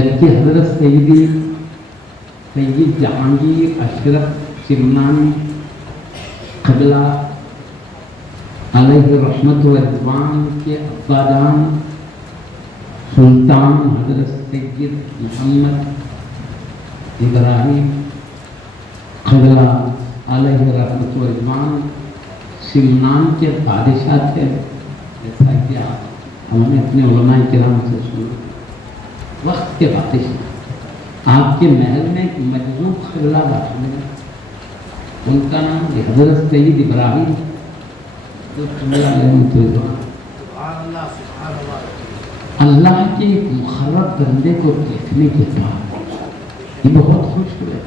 جبکہ حضرت سید جہانگیر اشرف سمنانی قبلہ علیہ رحمت و رضوان کے ابا جان سلطان حضرت سید محمد ابراہیم قبلہ علیہ رحمت و رضوان سمنان کے بادشاہ تھے، جیسا کہ ہم نے اپنے علماء کرام سے سنا، وقت کے بادشاہ آپ کے محل میں ایک مجذوب قبلہ داخل ہے، ان کا نام حضرت سید ابراہیم اللہ کے ایک مخرب بندے کو دیکھنے کے بعد یہ بہت خوش ہوئے۔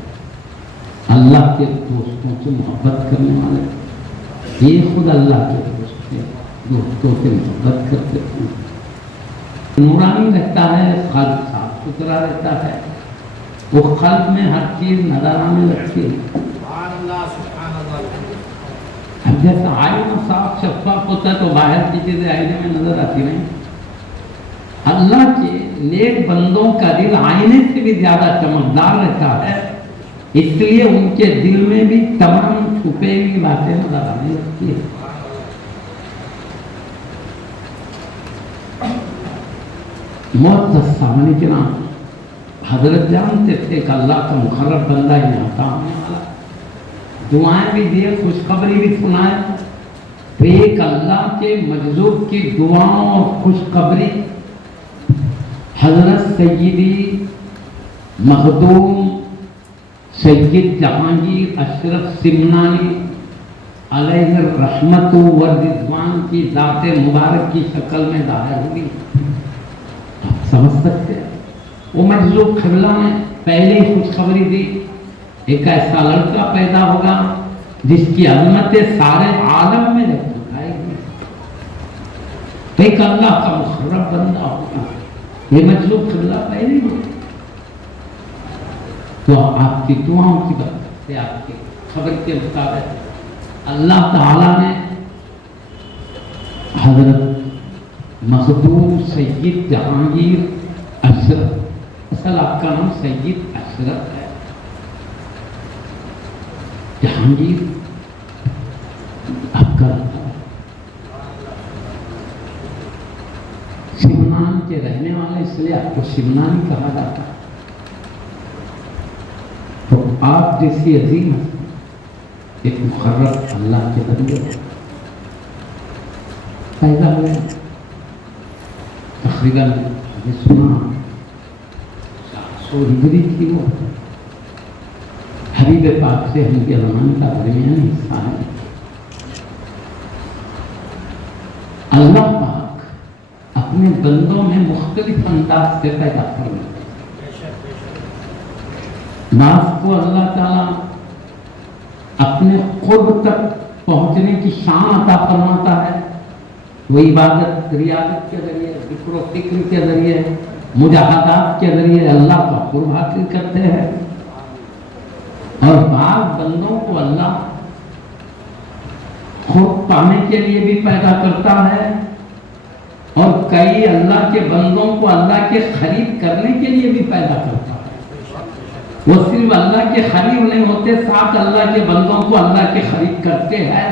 اللہ کے دوستوں سے محبت کرنے والے، یہ خود اللہ کے دوست تھے، دوستوں سے محبت کرتے تھے، نورانی رہتا ہے، قلب صاف ستھرا رہتا ہے، وہ قلب میں ہر چیز نظر آنے لگتی ہے۔ اب جیسا آئینہ صاف شفاف ہوتا ہے تو باہر کی چیزیں آئینے میں نظر آتی نہیں۔ اللہ کے نیک بندوں کا دل آئینے سے بھی زیادہ چمکدار رہتا ہے، اس لیے ان کے دل میں بھی تمام چھپے ہوئی باتیں نظر آنے لگتی ہے۔ معزز سامنے کے نام حضرت جانتے تھے کہ اللہ کا مقرب بندہ ہی آتا ہونے والا، دعائیں بھی دیے، خوشخبری بھی سنائے، تو ایک اللہ کے مجذوب کی دعاؤں اور خوشخبری حضرت سیدی مخدوم سید جہانگیر اشرف سمنانی علیہ رحمت و رضوان کی ذات مبارک کی شکل میں ظاہر ہوئی۔ آپ سمجھ سکتے ہیں وہ مجذوب قبلہ نے پہلے ہی خوشخبری دی، ایک ایسا لڑکا پیدا ہوگا جس کی عظمت سارے عالم میں دکھائے گی، ایک اللہ کا مقرب بندہ ہوگا، یہ مجذوب قبلہ پہلے ہی۔ تو آپ کی دعاؤں کی برکت سے، آپ کی خبر کے مطابق اللہ تعالیٰ نے حضرت مخدوم سید جہانگیر اشرف، اصل آپ کا نام سید اشرف ہے، جہانگیر آپ کا سمنان کے رہنے والے، اس لیے آپ کو سمنانی کہا جاتا ہے۔ تو آپ جیسی عظیم ایک مقرب اللہ کے بندے پیدا ہوئے، تقریباً ہمیں سنا 400 ہجری کی وہ حبیب پاک سے ہم کے زمان کا درمیانی حصہ ہے۔ اللہ پاک اپنے بندوں میں مختلف انداز سے پیدا کرتے ہیں، بعض کو اللہ تعالیٰ اپنے قرب تک پہنچنے کی شان عطا فرماتا ہے، وہ عبادت ریاضت کے ذریعے، ذکر و فکر کے ذریعے، مجاہدات کے ذریعے اللہ کا قرب حاصل کرتے ہیں، اور بعض بندوں کو اللہ قرب پانے کے لیے بھی پیدا کرتا ہے، اور کئی اللہ کے بندوں کو اللہ کے قریب کرنے کے لیے بھی پیدا کرتا ہے۔ وہ صرف اللہ کے قریب نہیں ہوتے، ساتھ اللہ کے بندوں کو اللہ کے قریب کرتے ہیں۔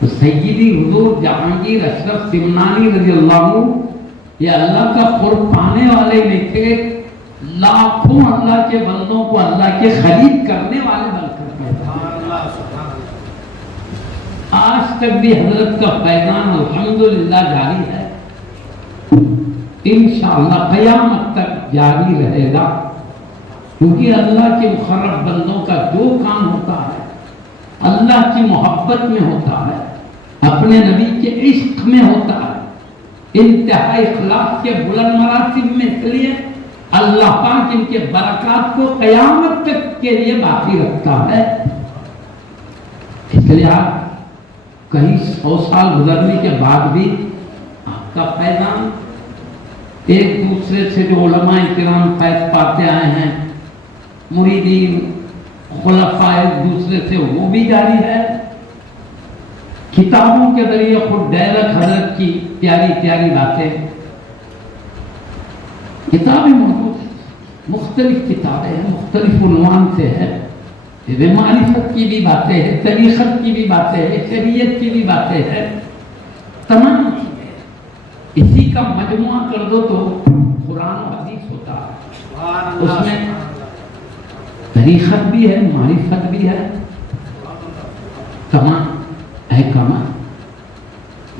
تو سیدی حضور جہانگیر اشرف سمنانی رضی اللہ عنہ یہ اللہ کا قرب پانے والے میں تھے، لاکھوں اللہ کے بندوں کو اللہ کے قریب کرنے والے بن کر پیدا۔ آج تک بھی حضرت کا پیغام الحمدللہ جاری ہے، انشاءاللہ قیامت تک جاری رہے گا، کیونکہ اللہ کے مقرب بندوں کا جو کام ہوتا ہے اللہ کی محبت میں ہوتا ہے، اپنے نبی کے عشق میں ہوتا ہے، انتہائی اخلاق کے بلند مراتب میں، اس لیے اللہ پاک ان کے برکات کو قیامت تک کے لیے باقی رکھتا ہے۔ اس لیے آپ کہیں 100 سال گزرنے کے بعد بھی آپ کا پیغام ایک دوسرے سے جو علماء کرام فیض پاتے آئے ہیں، مریدین خلفاء ایک دوسرے سے، وہ بھی جاری ہے۔ کتابوں کے ذریعے خود ڈائریکٹ حضرت کی پیاری پیاری باتیں کتابیں موجود ہیں، مختلف کتابیں ہیں، مختلف عنوان سے ہے، معرفت کی بھی باتیں ہیں، طریقت کی بھی باتیں ہیں، شریعت کی بھی باتیں ہیں، تمام چیزیں اسی کا مجموعہ کر دو تو قرآن و حدیث ہوتا ہے۔ اس میں طریقت بھی ہے، معرفت بھی ہے، تمام احکامات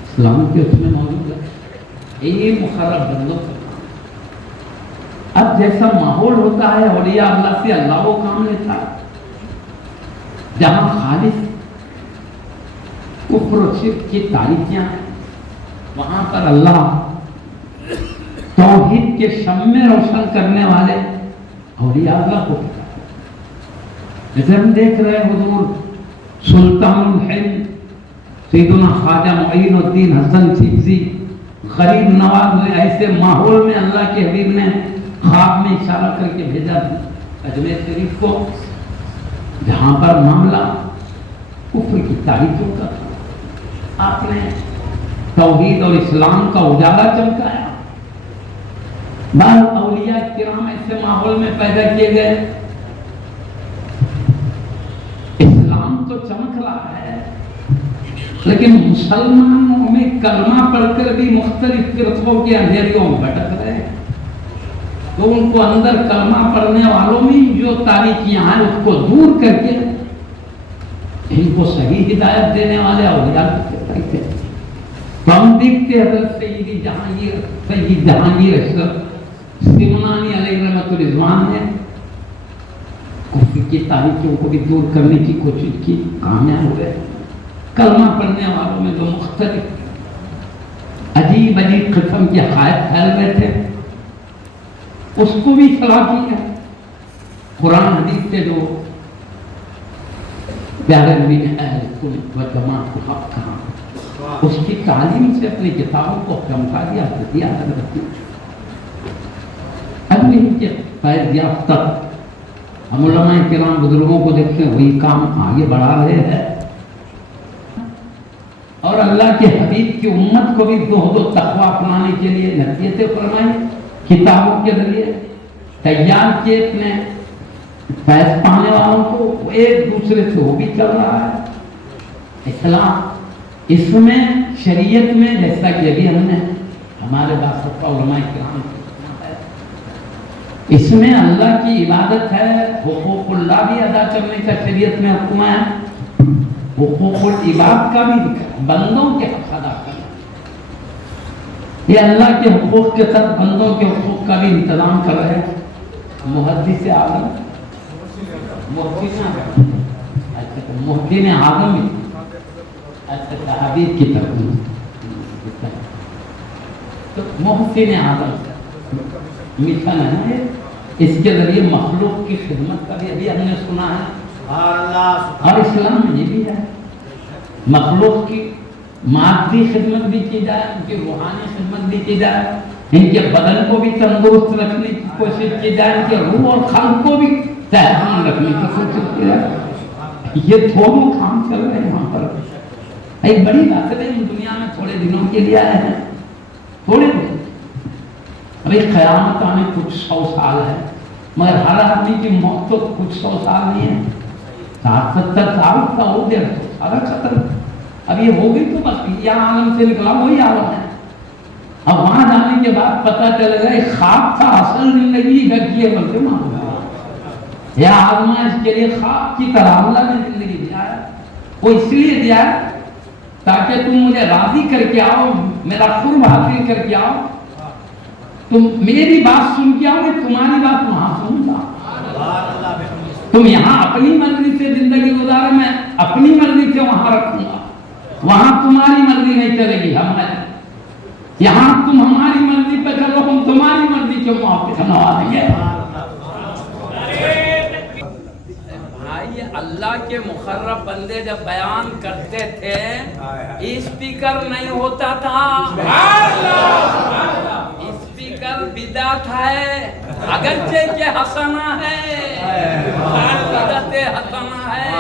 اسلام کے اس میں موجود ہے۔ یہ مقرر بندوں کا کام ہے۔ اب جیسا ماحول ہوتا ہے اولیاء اللہ سے اللہ وہ کام لیتا ہے، جہاں خالص کفر و شرک کی تاریکیاں ہیں وہاں پر اللہ توحید کے شمع روشن کرنے والے اولیاء اللہ کو پکارتا ہے۔ جیسے ہم دیکھ رہے ہیں حضور سلطان الہند سیدنا خواجہ معین الدین حسن چشتی غریب نواز ہوئے، ایسے ماحول میں اللہ کے حبیب نے خواب میں اشارہ کر کے بھیجا تھا اجمیر شریف کو، جہاں پر معاملہ کفر کی تاریخوں کا تھا، آپ نے توحید اور اسلام کا اجالا چمکایا۔ بعض اولیاء کرام ایسے ماحول میں پیدا کیے گئے، اسلام تو چمک رہا ہے لیکن مسلمانوں میں کلمہ پڑھ کر بھی مختلف فرقوں کے اندھیریوں میں بھٹک رہے ہیں، تو ان کو اندر کلمہ پڑھنے والوں میں جو تاریکیاں ہیں اس کو دور کر کے ان کو صحیح ہدایت دینے والے اولیاء کہتے ہیں۔ تو ہم دیکھتے حضرت سید جہانگیر اشرف سمنانی علیہ رحمۃ الرضوان نے کفر کی تاریکیوں کو بھی دور کرنے کی کوشش کی، کامیاب ہوئے۔ کلمہ پڑھنے والوں میں جو مختلف عجیب عجیب قسم کے عقائد پھیل رہے تھے اس کو بھی اصلاح کی ہے۔ قرآن حدیث سے جو پیارے نبی نے اہل سنت و جماعت کو حق کہا، اس کی تعلیم سے اپنی کتابوں کو چمکا دیا حضرت نے۔ اب نہیں کہ فیض یافتہ ہم علماء کرام بزرگوں کو دیکھتے ہیں وہی کام آگے بڑھا رہے ہیں، اور اللہ کے حبیب کی امت کو بھی زہد و تقویٰ اپنانے کے لیے نصیحتیں فرمائی، کتابوں کے ذریعے تیار کیے اپنے فیض پانے والوں کو، ایک دوسرے سے وہ بھی چل رہا ہے۔ اسلام اس میں شریعت میں جیسا کہ ابھی ہم نے ہمارے باصفہ علماء کرام ہے، اس میں اللہ کی عبادت ہے، حقوق اللہ بھی ادا کرنے کا شریعت میں حکم ہے، حقوق العباد کا بھی ذکر ہے، بندوں کے حق ادا کرنا، یہ اللہ کے حقوق کے ساتھ بندوں کے حقوق کا بھی انتظام کر رہے ہیں۔ محدث اعظم محدث اعظم حبیب کی طرف تو محسن اعظم مشن ہے، اس کے ذریعے مخلوق کی خدمت کا بھی ابھی ہم نے سنا ہے، اور اسلام میں یہ بھی ہے مخلوق کی مادی خدمت بھی کی جائے، ان کی روحانی خدمت بھی کی جائے، ان کے بدن کو بھی تندرست رکھنے کی کوشش کی جائے، ان کے روح اور قلب کو بھی صحتمند رکھنے کی کوشش کی جائے۔ یہ دونوں کام چل رہے ہیں یہاں پر۔ ایک بڑی بات ہے، ہم دنیا میں تھوڑے دنوں کے لیے آئے ہیں، تھوڑے دن، ابھی قیامت آنے کچھ 100 سال ہے، مگر ہر آدمی کی موت تو کچھ 100 سال نہیں ہے، 60-70 سال کا ہو 150 سال خطر۔ اب یہ ہو گئی تو بس یہاں عالم سے نکلا وہی عالم ہے، اب وہاں جانے کے بعد پتہ چلے گا یہ خواب تھا، اصل زندگی گھر کی ہے بلکہ معلوم ہے، یہ آزمائش کے لیے خواب کی طرح اللہ نے زندگی دیا ہے، وہ اس لیے دیا ہے تاکہ تم مجھے راضی کر کے آؤ، میرا قرب حاصل کر کے آؤ، تم میری بات سن کے آؤ، میں تمہاری بات وہاں سنوں گا، تم یہاں اپنی مرضی سے زندگی گزارو، میں اپنی مرضی سے وہاں رکھوں گا، وہاں تمہاری مرضی نہیں چلے گی، یہاں تم ہماری مرضی پہ چلو، ہم تمہاری مرضی کے موافق نوازیں گے۔ بھائی اللہ کے مقرب بندے جب بیان کرتے تھے اسپیکر نہیں ہوتا تھا، اسپیکر بدعت ہے، اگرچہ کہ حسنہ ہے، بدعت حسنہ ہے،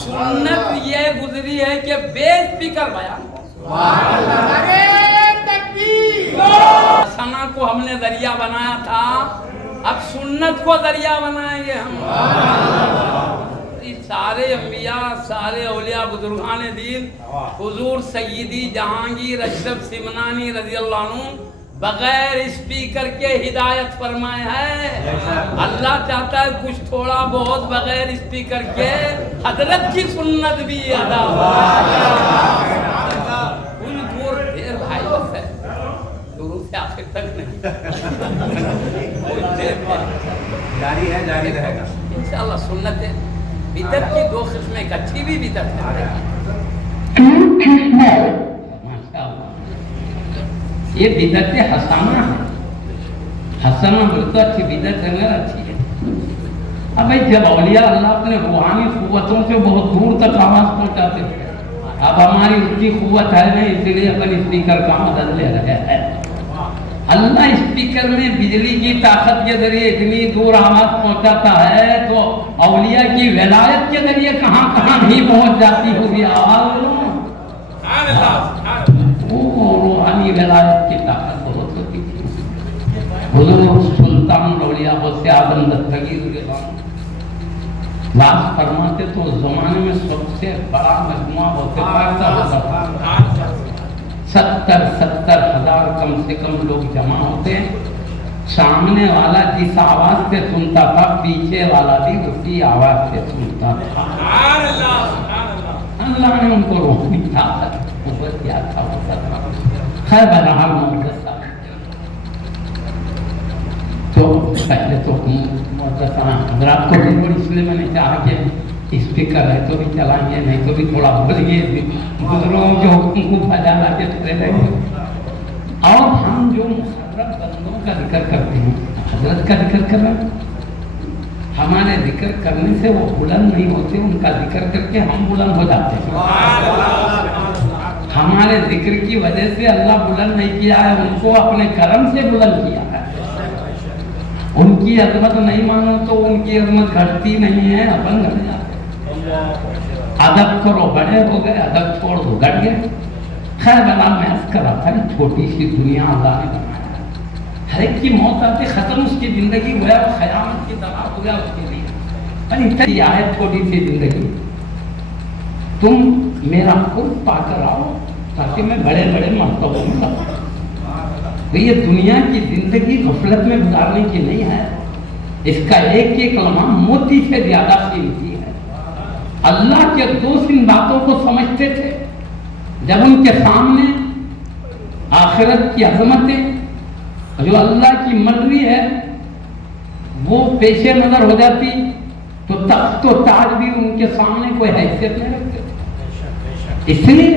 سنت یہ گزری ہے کہ بے اسپیکر بیان ہو، حسانہ کو ہم نے ذریعہ بنایا تھا، اب سنت کو ذریعہ بنائیں گے ہم۔ سارے انبیاء، سارے اولیاء، بزرگان دین، حضور سیدی جہانگیر اشرف سمنانی رضی اللہ عنہ بغیر اسپیکر کے ہدایت فرمائے ہیں۔ اللہ چاہتا ہے کچھ تھوڑا بہت بغیر اسپیکر کے حضرت کی سنت بھی ادا ہو۔ کچھ دور دیر بھائی بس ہے، شروع سے آخر تک نہیں، جاری ہے، جاری رہے گا انشاءاللہ۔ سنت ہے بدعت کی دو قسمیں، ایک اچھی بھی بدعت ہے۔ یہ بدعت حسانہ ہے، حسانہ بلکہ اچھی بدعت ہے نا، اچھی ہے۔ اب بھائی جب اولیاء اللہ اپنے روحانی قوتوں سے بہت دور تک آواز پہنچاتے تھے، اب ہماری اتنی قوت ہے نہیں، اس لیے اپن اسپیکر کا مدد لے رہے ہیں۔ اللہ اسپیکر میں بجلی کی طاقت کے ذریعے اتنی دور آواز پہنچاتا ہے تو اولیاء کی ولایت کے ذریعے کہاں کہاں نہیں پہنچ جاتی ہوگی آواز۔ وہ روحانی ولایت کی طاقت بہت ہوتی تھی۔ حضور سلطان الاولیاء غوث اعظم دستگیر کے بات فرماتے تو اس زمانے میں سب سے بڑا مجموعہ غوث پاک کا ہوتا تھا۔ 70 ہزار کم سے کم لوگ جمع ہوتے ہیں۔ سامنے والا جس آواز سے سنتا تھا، پیچھے والا بھی اسی آواز سے سنتا تھا۔ اللہ نے ان کو روحانی طاقت قوت دیا تھا۔ خیر بہرحال محدثہ تو پہلے تو محدثہ حضرات کو بھی، اس لیے میں نے چاہا کہ اسپیکر ہے تو بھی چلائیے، نہیں تو بھی تھوڑا بولیے، بزرگوں کے حکم کو پھیلا کے چلے رہے۔ اور ہم جو مقرب بندوں کا ذکر کرتے ہیں، حضرت کا ذکر کر رہے ہیں، ہمارے ذکر کرنے سے وہ بلند نہیں ہوتے، ان کا ذکر کر کے ہم بلند ہو جاتے ہیں۔ ہمارے ذکر کی وجہ سے اللہ بلند نہیں کیا ہے، ان کو اپنے کرم سے بلند کیا ہے۔ ان کی عظمت نہیں مانو تو ان کی عظمت گھٹتی نہیں ہے، اپن گھٹ جاتے۔ ادب کرو، بڑے ہو گئے، ادب چھوڑ دو، گھٹ گئے۔ خیر بلا میں عرض کر رہا تھا، چھوٹی سی دنیا اللہ نے بنایا، ہر ایک کی موت آتی ختم، اس کی زندگی گویا قیامت کی طرح ہو گیا اس کے لیے۔ پر اتنی آئے چھوٹی سی زندگی، تم میرا قرب پا کر آؤ تاکہ میں بڑے بڑے مرتبوں میں رہوں۔ یہ دنیا کی زندگی غفلت میں گزارنے کی نہیں ہے، اس کا ایک ایک لمحہ موتی سے زیادہ قیمتی ہے۔ اللہ کے دوست ان باتوں کو سمجھتے تھے، جب ان کے سامنے آخرت کی عظمتیں جو اللہ کی مرضی ہے وہ پیش نظر ہو جاتی تو تخت و تاج بھی ان کے سامنے کوئی حیثیت نہیں رکھتے تھے۔ اس لیے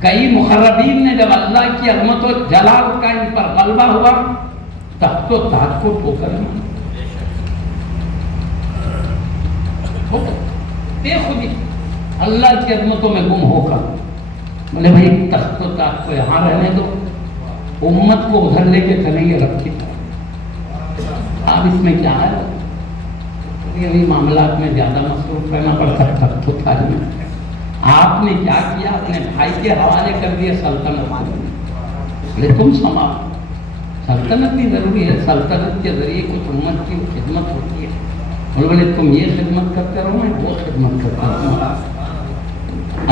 کئی مقربین نے جب اللہ کی عظمت و جلال کا ان پر غلبہ ہوا، تخت و تاج کو ٹھوکر ماری۔ بے خودی اللہ کی عظمتوں میں گم ہو کر بولے بھائی تخت و تاج کو یہاں رہنے دو، امت کو ادھر لے کے چلیں گے رب کی طرف۔ اب اس میں کیا ہے، یہ معاملات میں زیادہ مصروف رہنا پڑتا ہے۔ تخت و تاج میں آپ نے کیا کیا، اپنے بھائی کے حوالے کر دیے سلطنت کو۔ تم سنبھالو، سلطنت بھی ضروری ہے، سلطنت کے ذریعے کچھ امت کی خدمت ہوتی ہے۔ بولے تم یہ خدمت کرتے رہو، میں وہ خدمت کرتا ہوں۔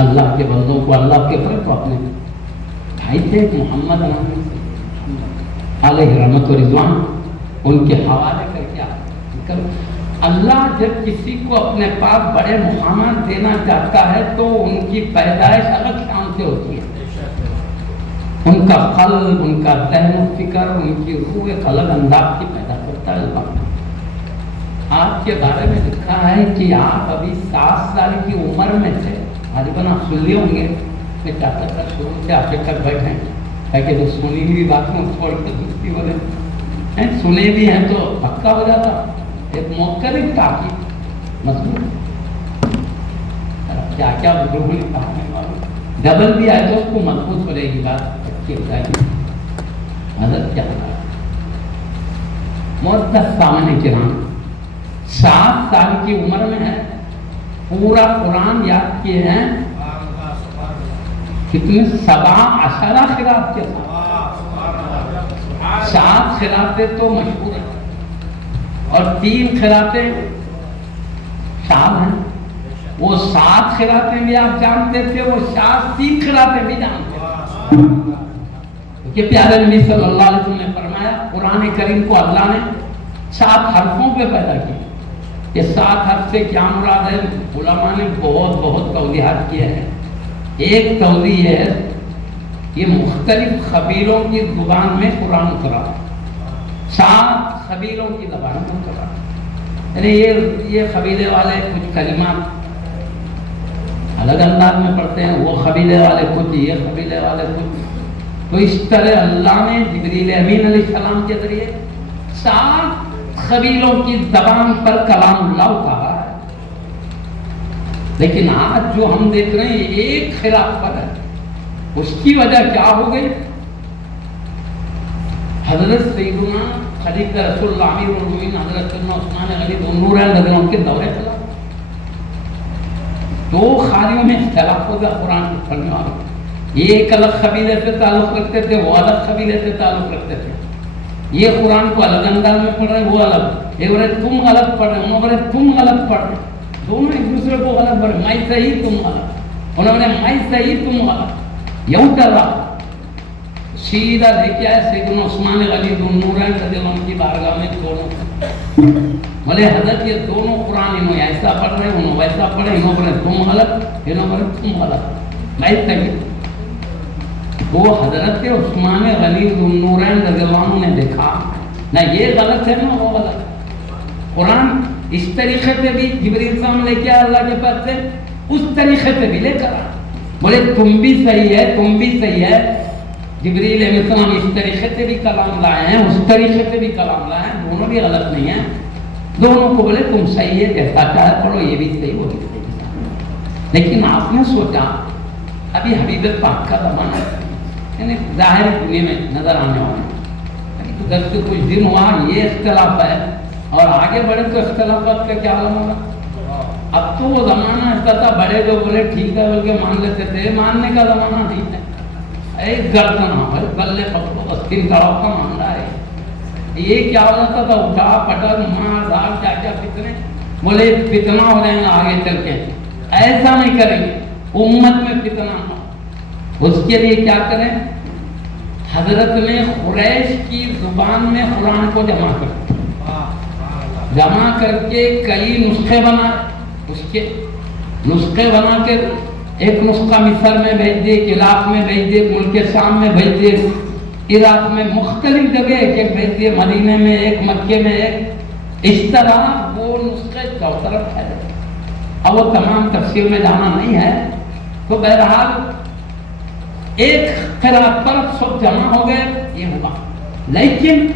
اللہ کے بندوں کو اللہ کے پر تو اپنے بھائی تھے محمد علیہ رحمت و رضوان، ان کے حوالے کر کے کرو۔ اللہ جب کسی کو اپنے پاس بڑے مقامات دینا چاہتا ہے تو ان کی پیدائش الگ شان سے ہوتی ہے، ان کا قلب، ان کا ذہن و فکر، ان کی روح ایک الگ انداز کی پیدا کرتا ہے اللہ۔ آپ کے بارے میں لکھا ہے کہ آپ ابھی 7 سال کی عمر میں تھے، غالباً آپ سن لیے ہوں گے، میں چاہتا تھا شروع سے آخر تک بیٹھیں تاکہ جو سنی ہوئی باتوں چھوڑ کے دوسری بولے، سنے بھی ہیں تو پکا ہو جاتا۔ ایک موقع بھی تاکہ مضبوط کیا کیا بزرگوں نے کہا، ڈبل بھی آئے تو اس کو مضبوط ہو رہے گی، بات اچھی ہو جائے گی۔ حضرت کیا تھا، معزز سامنے کرام 7 سال کی عمر میں ہے، پورا قرآن یاد کیے ہیں، کتنے 17 خراب کے ساتھ 7 خراتیں تو مشہور ہیں اور 3 خراتیں شاذ ہیں. وہ 7 خراتیں بھی آپ جانتے تھے, وہ شاذ 3 خراتیں بھی جانتے تھے. کہ پیارے نبی صلی اللہ علیہ وسلم نے فرمایا قرآن کریم کو اللہ نے 7 حرفوں پہ پیدا کیا. یہ 7 حرف سے کیا مراد ہے؟ علماء نے بہت توضیحات کیے ہیں. ایک توضیح ہے یہ مختلف قبیلوں کی زبان میں قرآن اترا. 7 قبیلوں کی زبان میں اترا. یعنی یہ قبیلے والے کچھ کلمات الگ انداز میں پڑھتے ہیں, وہ قبیلے والے کچھ, یہ قبیلے والے کچھ. تو اس طرح اللہ نے جبریل امین علیہ السلام کے ذریعے 7 قبیلوں کی زبان پر کلام اللہ اتارا ہے. لیکن آج جو ہم دیکھ رہے ہیں ایک خلاف پر ہے. اس کی وجہ کیا ہو گئی؟ حضرت سیدنا خلیفہ رسول اللہ امیر المومنین حضرت سیدنا عثمان غنی ذوالنورین رضی اللہ عنہ کے دور خلاف 2 خالیوں میں اختلاف ہو گیا قرآن کو پڑھنے والوں. یہ ایک الگ قبیلے سے تعلق رکھتے تھے, وہ الگ قبیلے سے تعلق رکھتے تھے. یہ قرآن کو الگ انداز میں پڑھ رہے, وہ الگ. ایک بولے تم غلط پڑھ رہے, انہوں بولے تم غلط پڑھ رہے. دونوں ایک دوسرے کو غلط پڑھ رہے. میں صحیح تم غلط, انہوں نے میں صحیح تم غلط. یوں کر رہا سیدھا لے کے آئے سیدنا عثمان غنی ذوالنورین رضی اللہ عنہ کی بارگاہ میں دونوں. بولے حضرت یہ دونوں قرآن انہوں ایسا پڑھ رہے, انہوں ویسا پڑھے. انہوں بولے تم غلط, انہوں بولے تم غلط, میں صحیح. وہ حضرت عثمان غنی ذوالنورین رضی اللہ عنہ نے دیکھا نہ یہ غلط ہے نہ وہ غلط. قرآن اس طریقے سے بھی جبریل صاحب لے کے اللہ کے پاس سے اس طریقے سے بھی لے کر آ. بولے تم بھی صحیح ہے, تم بھی صحیح ہے. جبریل علیہ السلام اس طریقے سے بھی کلام لائے ہیں, اس طریقے سے بھی کلام لائے ہیں. دونوں بھی غلط نہیں ہیں. دونوں کو بولے تم صحیح ہے, جیسا چاہے پڑھو, یہ بھی صحیح وہ بھی صحیح. لیکن آپ نے سوچا ابھی حبیب پاک کا زمانہ ہے, یعنی ظاہر دنیا میں نظر آنے والا ہے. تو جب سے کچھ دن ہوا یہ اختلاف ہے اور آگے بڑھے تو اختلافات کا کیا عالم ہوگا. اب تو وہ زمانہ ایسا تھا, بڑے جو بولے ٹھیک ہے بول کے مان لیتے تھے. ماننے کا زمانہ نہیں ہے. ایک گردن ہو گلے پکڑو بس 3 کڑاؤ کا مان رہا ہے. یہ کیا ہو جاتا تھا, اٹھا پٹک مار دار کیا کیا فتنے. بولے فتنہ ہو جائیں گا آگے چل کے, ایسا نہیں کریں گے, امت میں فتنہ ہو. اس کے لیے کیا کریں؟ حضرت نے قریش کی زبان میں قرآن کو جمع کر کے کئی نسخے بنا. اس کے نسخے بنا کے ایک نسخہ مصر میں بھیج دیے, ایک عراق میں بھیج دیے, ملک شام میں بھیج دیے, عراق میں مختلف جگہ ایک ایک بھیج دیے, مدینے میں ایک, مکے میں ایک. اس طرح وہ نسخے چوطرف پھیلے. اب وہ تمام تفسیر میں جانا نہیں ہے. تو بہرحال ایک قرات پر سب جمع ہو گئے, یہ ہوا. لیکن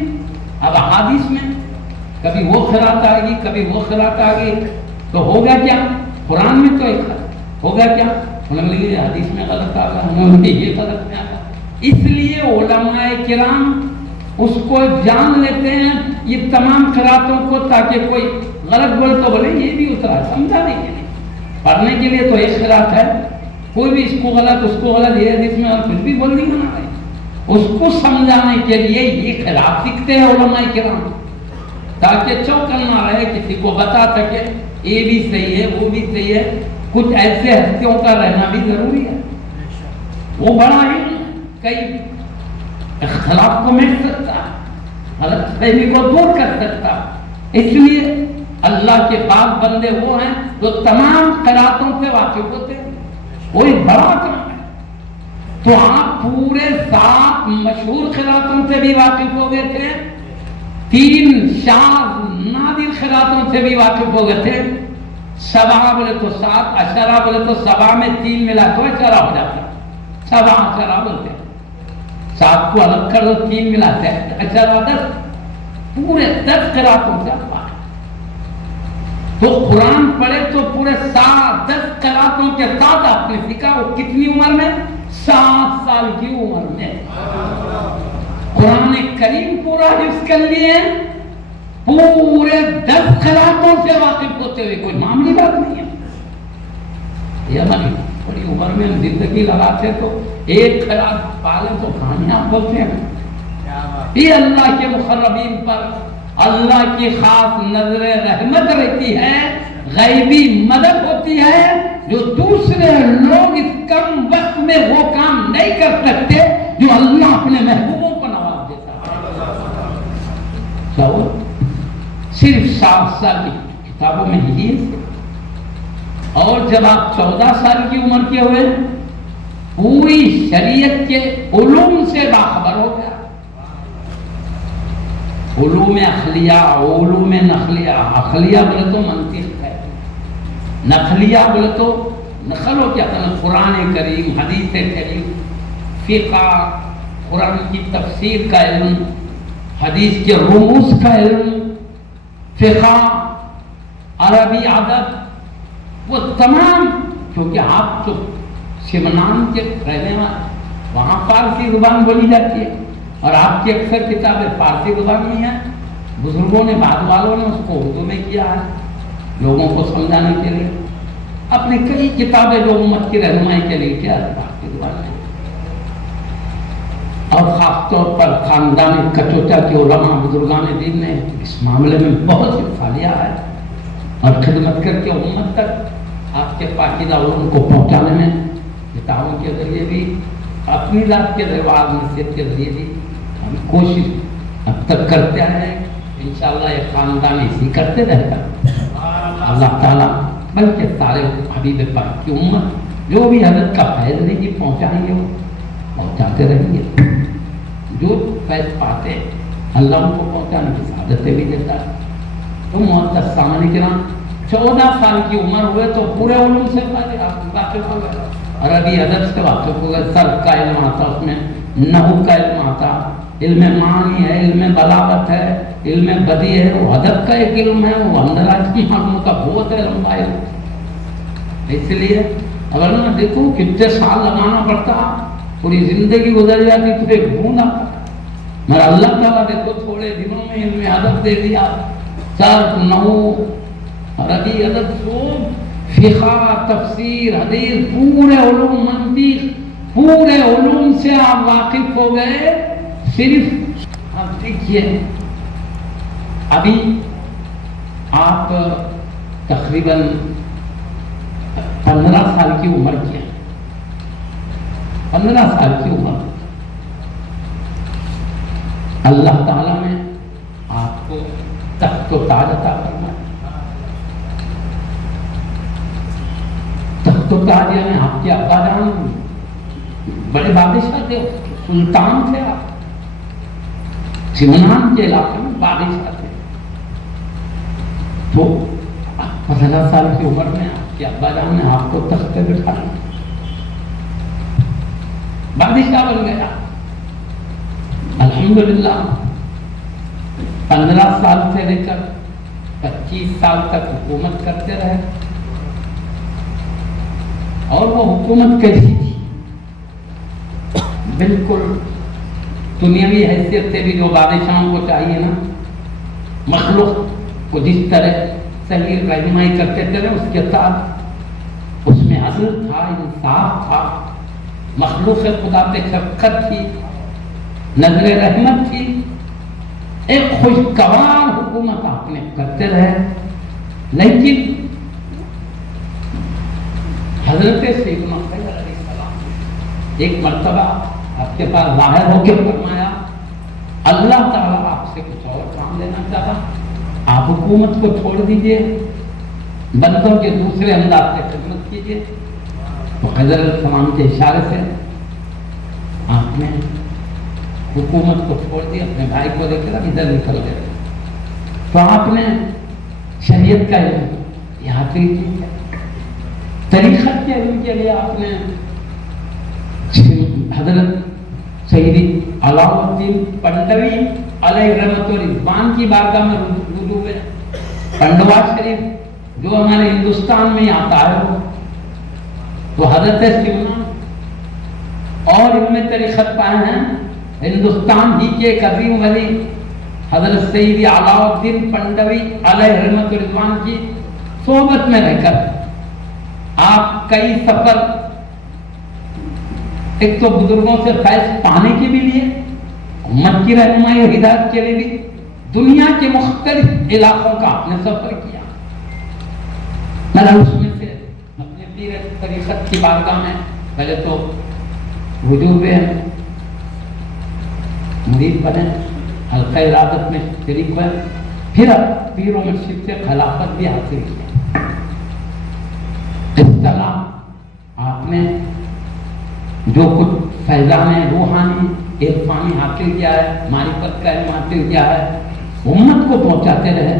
اب حدیث میں کبھی وہ قرات آ گئی, کبھی وہ قرات آ گئی. تو ہوگا کیا؟ قرآن میں تو ایک ہوگا کیا؟ یہ حدیث میں غلط آ گیا, یہ غلط میں آ گیا. اس لیے علماء کرام اس کو جان لیتے ہیں یہ تمام قراتوں کو, تاکہ کوئی غلط بولے تو بولے یہ بھی اترا. سمجھا نہیں کہ نہیں, پڑھنے کے لیے تو ایک قرات ہے, کوئی بھی اس کو غلط اس کو غلط, یہ حدیث میں پھر بھی بول نہیں بنا رہے. اس کو سمجھانے کے لیے یہ قرات سیکھتے ہیں علماء کرام, تاکہ چوکنا رہے, کسی کو بتا سکے یہ بھی صحیح ہے وہ بھی صحیح ہے. کچھ ایسے ہستیوں کا رہنا بھی ضروری ہے. وہ بڑا علم کئی اختلاف کو مٹ سکتا, غلط فہمی کو دور کر سکتا. اس لیے اللہ کے پاک بندے وہ ہیں جو تمام قراتوں سے واقف ہوتے ہیں. وہی بڑا کام ہے. تو آپ پورے 7 مشہور قراتوں سے بھی واقف ہو گئے تھے, 3 شاذ نادر قراتوں سے بھی واقف ہو گئے تھے. 7 بولے تو 7, 10 بولے تو 7 میں 3 ملا تو 10 ہو جاتا. 7 10 بولتے, 7 کو الگ کر دو 3 ملاتے ہیں 10. پورے 10 قراتوں سے واقف. تو قرآن پڑھے تو پورے 10 قراتوں کے ساتھ آپ نے سیکھا. وہ کتنی عمر میں؟ 7 سال کی عمر میں قرآن کریم پورا حفظ کر لیے. پورے 10 قراتوں سے واقف ہوتے ہوئے, کوئی معمولی بات نہیں ہے. یہ ہماری بڑی عمر میں زندگی لگاتے تو ایک قرات پالے تو کہانیاں بولتے ہیں. یہ اللہ کے مقربین پر اللہ کی خاص نظر رحمت رہتی ہے، غیبی مدد ہوتی ہے جو دوسرے لوگ اس کم وقت میں وہ کام نہیں کر سکتے جو اللہ اپنے محبوبوں کو نواز دیتا ہے۔ تو صرف 7 سال کی کتابوں میں حدیث، اور جب آپ 14 سال کی عمر کے ہوئے پوری شریعت کے علوم سے باخبر ہو گیا، علوم اخلیہ، علوم نقلیہ۔ اخلیہ بولے تو منطق ہے، نقلیہ بولے تو نقل ہو کیا تھا، قرآن کریم، حدیث کریم، فقہ، قرآن کی تفسیر کا علم، حدیث کے رموز کا علم، فقہ، عربی ادب، وہ تمام، کیونکہ آپ تو شمنان کے رہنے والے، وہاں فارسی زبان بولی جاتی ہے، اور آپ کی اکثر کتابیں فارسی زبان میں ہیں۔ بزرگوں نے، بعد والوں نے اس کو اردو میں کیا ہے لوگوں کو سمجھانے کے لیے۔ اپنی کئی کتابیں جو امت کی رہنمائی کے لیے کیا ہے فارسی زبان میں، اور خاص طور پر خاندان کچوٹا کے علماء بزرگان دین نے اس معاملے میں بہت حصہ لیا ہے، اور خدمت کر کے امت تک آپ کے پاکیزہ علوم کو پہنچانے میں کتابوں کے ذریعے بھی، اپنی ذات کے رواج نصیحت کے ذریعے بھی ہم کوشش اب تک کرتے ہیں۔ انشاءاللہ یہ خاندان اسی کرتے رہے گا، اللہ تعالیٰ بلکہ سارے حبیب پاک کی امت جو بھی حضرت کا فیض نہیں جی پہنچائیں گے وہ پہنچاتے رہیں گے، جو فیض پاتے اللہ ان کو پہنچانے کی سعادتیں بھی دیتا ہے۔ تو معزز سامعین کرام، 14 سال کی عمر ہوئے تو پورے علوم سے واقف ہو گئے، عربی ادب سے واقف ہو گئے، صرف کا علم آتا، اس میں نحو کا علم آتا، علم معانی ہے، علم بلاغت ہے، علم بدیع ہے، وہ ادب کا ایک علم ہے، وہ اندر کی معلوموں کا بہت ہے لمبا علم۔ اس لیے اگر نہ دیکھو کتنے سال لگانا پڑتا، پوری زندگی گزر جاتی تو ایک ڈھونڈا، مگر اللہ تعالیٰ دیکھو تھوڑے دنوں میں علم ادب دے دیا، صرف، نحو، عربی ادب، فقہ، تفسیر، حدیث، پورے علوم، منطق، پورے علوم سے آپ واقف ہو گئے۔ صرف آپ دیکھیے ابھی آپ تقریباً 15 سال کی عمر کی ہیں، 15 سال کی عمر، اللہ تعالیٰ نے آپ کو تخت و تاج عطا فرمایا۔ تخت و تاج یعنی آپ کے ابا جان بڑے بادشاہ تھے، سلطان تھے، آپ سمنان کے علاقے میں بادشاہ تھے، تو 15 سال کی عمر میں آپ کے ابا جان نے آپ کو تخت پہ بٹھایا، بادشاہ بن گیا۔ الحمدللہ 15 سال سے لے کر 25 سال تک حکومت کرتے رہے، اور وہ حکومت کیسی تھی؟ بالکل دنیاوی حیثیت سے بھی جو بادشاہوں کو چاہیے نا، مخلوق کو جس طرح صحیح رہنمائی کرتے تھے اس کے ساتھ اس میں عدل تھا، انصاف تھا، مخلوق خدا پہ شفقت تھی، نظر رحمت تھی، ایک خوشگوار حکومت آپ نے کرتے رہے۔ لیکن حضرت سیدنا خضر علیہ السلام ایک مرتبہ آپ کے پاس ظاہر ہو کے فرمایا، اللہ تعالیٰ آپ سے کچھ اور کام لینا چاہتا، آپ حکومت کو چھوڑ دیجئے، بندوں کے دوسرے انداز سے خدمت کیجئے۔ تو خضر علیہ السلام کے اشارے سے آپ نے حکومت کو چھوڑ دیا، اپنے بھائی کو لے کر ادھر نکل گئے۔ تو آپ نے شریعت کا علم یہ حاصل کیا، طریقت کے علم کے لیے آپ نے حضرت سیدی علاء الدین پنڈوی علیہ رحمت و رضوان کی بارگاہ میں رجوع ہوئے۔ پنڈوا شریف جو ہمارے ہندوستان میں آتا ہے، تو حضرت سمنا اور علم طریقت پائے ہیں ہندوستان ہی کے ایک عظیم ولی حضرت سیدی علاء الدین پنڈوی علیہ رحمت و رضوان کی صحبت میں رہ کر آپ کئی سفر، ایک تو بزرگوں سے فیض پانے کے بھی لیے، امت کی رہنمائی اور ہدایت کے لیے بھی دنیا کے مختلف علاقوں کا آپ نے سفر کیا. اس میں سے اپنے پیر طریقت کی بارگاہ میں پہلے تو وجوب مرید بنے، حلقہ ارادت میں شریک ہوئے، پھر پیر و مرشد سے خلافت بھی حاصل کی. اس طرح آپ نے جو کچھ فیضان روحانی عرفانی حاصل کیا ہے، معرفت کا علم حاصل کیا ہے، امت کو پہنچاتے رہے.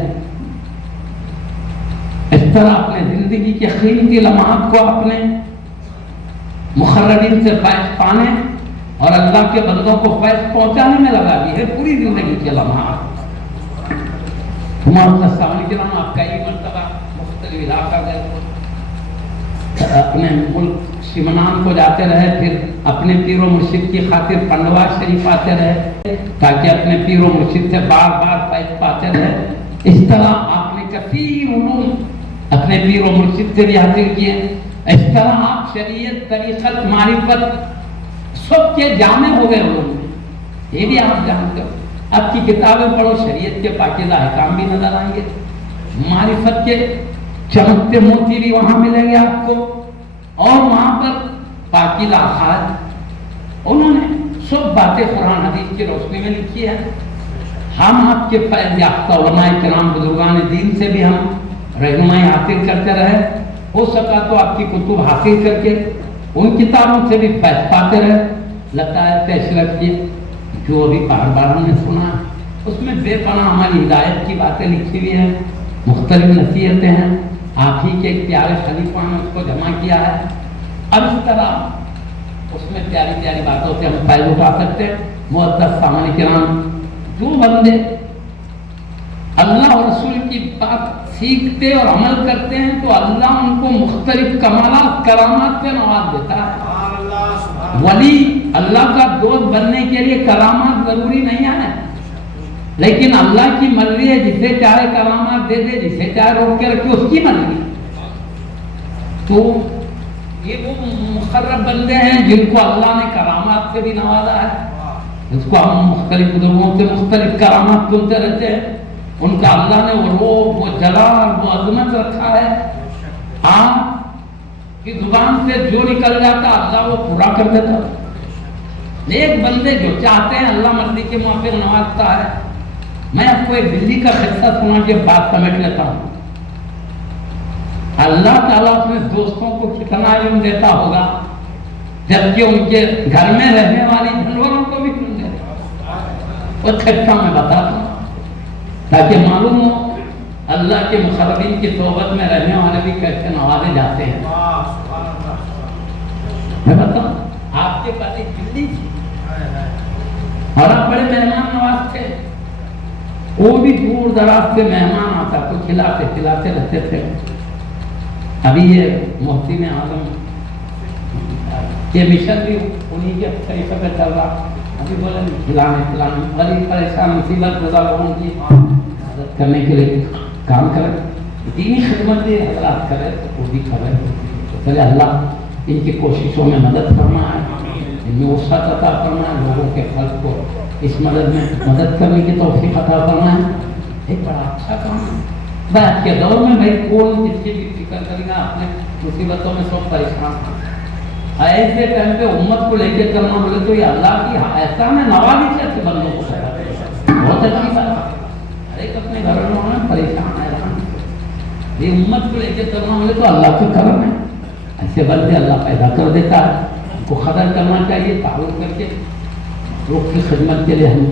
اس طرح اپنے زندگی کے قیمتی لمحات کو اپنے مقربین سے فیض پانے اور اللہ کے بندوں کو فیض پہنچانے میں لگا دی ہے. پوری زندگی کے لمحات سامنے کے نام آپ کئی مرتبہ مختلف علاقہ گئے، اپنے ملک شمنان کو جاتے رہے، پھر اپنے پیر و مرشد کی خاطر پنڈوا شریف آتے رہے تاکہ اپنے پیر و مرشد سے بار بار فیض پاتے رہے. اس طرح آپ نے کثیر علوم اپنے پیر و مرشد سے بھی حاصل کیے. اس طرح آپ شریعت، طریقت، معرفت سب کے جامع ہو گئے علوم میں. یہ بھی آپ جانتے ہو. آپ کی کتابیں پڑھو، شریعت کے پاکیزہ احکام بھی نظر آئیں گے، معرفت کے چمکتے موتی بھی وہاں ملیں گے آپ کو، اور وہاں پر پاکیزہ الفاظ انہوں نے سب باتیں قرآن حدیث کی روشنی میں لکھی ہے. ہم آپ کے فیض یافتہ علماء کرام بزرگان دین سے بھی ہم رہنمائی حاصل کرتے رہے. ہو سکا تو آپ کی کتب حاصل کر کے ان کتابوں سے بھی فیض پاتے رہے. لطائف اشرف کی جو ابھی بار بار ہم نے سنا، اس میں بے پناہ ہماری ہدایت کی باتیں لکھی ہوئی ہیں، مختلف نصیحتیں ہیں. آپ ہی کے ایک پیارے خلیفہ نے اس کو جمع کیا ہے. اب اس طرح اس میں پیاری پیاری باتوں سے ہم فائدہ اٹھا سکتے ہیں. معزز سامعین کرام، جو بندے اللہ اور رسول کی بات سیکھتے اور عمل کرتے ہیں تو اللہ ان کو مختلف کمالات، کرامات سے نواز دیتا ہے. ولی اللہ کا دوست بننے کے لیے کرامات ضروری نہیں ہے، لیکن اللہ کی مرضی ہے، جسے چاہے کرامات دے دے، جسے چاہے روک کے رکھے، اس کی مرضی. تو یہ وہ مقرب بندے ہیں جن کو اللہ نے کرامات سے بھی نوازا ہے. اس کو ہم مختلف بزرگوں سے مختلف کرامات سنتے رہتے ہیں. ان کا اللہ نے وہ روح، وہ جلال، وہ عظمت رکھا ہے. آپ کی زبان سے جو نکل جاتا اللہ وہ پورا کر دیتا. ایک بندے جو چاہتے ہیں اللہ مرضی کے موافق نوازتا ہے. میں آپ کو ایک بلی کا قصہ سنا کے بات سمجھ لیتا ہوں. اللہ تعالیٰ اپنے دوستوں کو کتنا علم دیتا ہوگا، جبکہ ان کے گھر میں رہنے والی جانوروں کو بھی علم دیتا. وہ قصہ میں بتاتا ہوں تاکہ معلوم ہو اللہ کے مقربین کی صحبت میں رہنے والے بھی کیسے نوازے جاتے ہیں. میں بتاؤں، آپ کے پاس ایک بلی تھی اور آپ بڑے مہمان نواز تھے. وہ بھی دور دراز سے مہمان آتا تو کھلاتے کھلاتے رہتے تھے. ابھی یہ محسن اعظم یہ مشن بھی انہیں کے طریقے پہ چل رہا. ابھی بولے کھلانے بڑی پریشان مصیبت گزار لوگوں کی مدد کرنے کے لیے کام کرے، دینی خدمت بھی حضرات کرے تو وہ بھی کرے. چلے اللہ ان کی کوششوں میں مدد فرمائے، ان میں وسعت عطا فرمائے، لوگوں کے خلق کو اس مدد میں مدد کرنے کی توفیق عطا فرمائے. ایک بڑا اچھا کام ہے. آج کے دور میں بھائی کون اس کی بھی فکر کرے گا؟ اپنے مصیبتوں میں سب پریشان ہیں. ایسے ٹائم پہ امت کو لے کے چلنا بولے تو یہ اللہ کی احسان ہے، نوازی سے ایسے بندوں کو کرا. بہت اچھی بات ہے. ہر ایک اپنے گھر میں پریشان ہے، یہ امت کو لے کے چلنا بولے تو اللہ کا کرم ہے. ایسے بندے اللہ پیدا کر دیتا ہے. ان کو قدر کرنا چاہیے، تعاون کر کے لوگ کی خدمت کے لیے ہم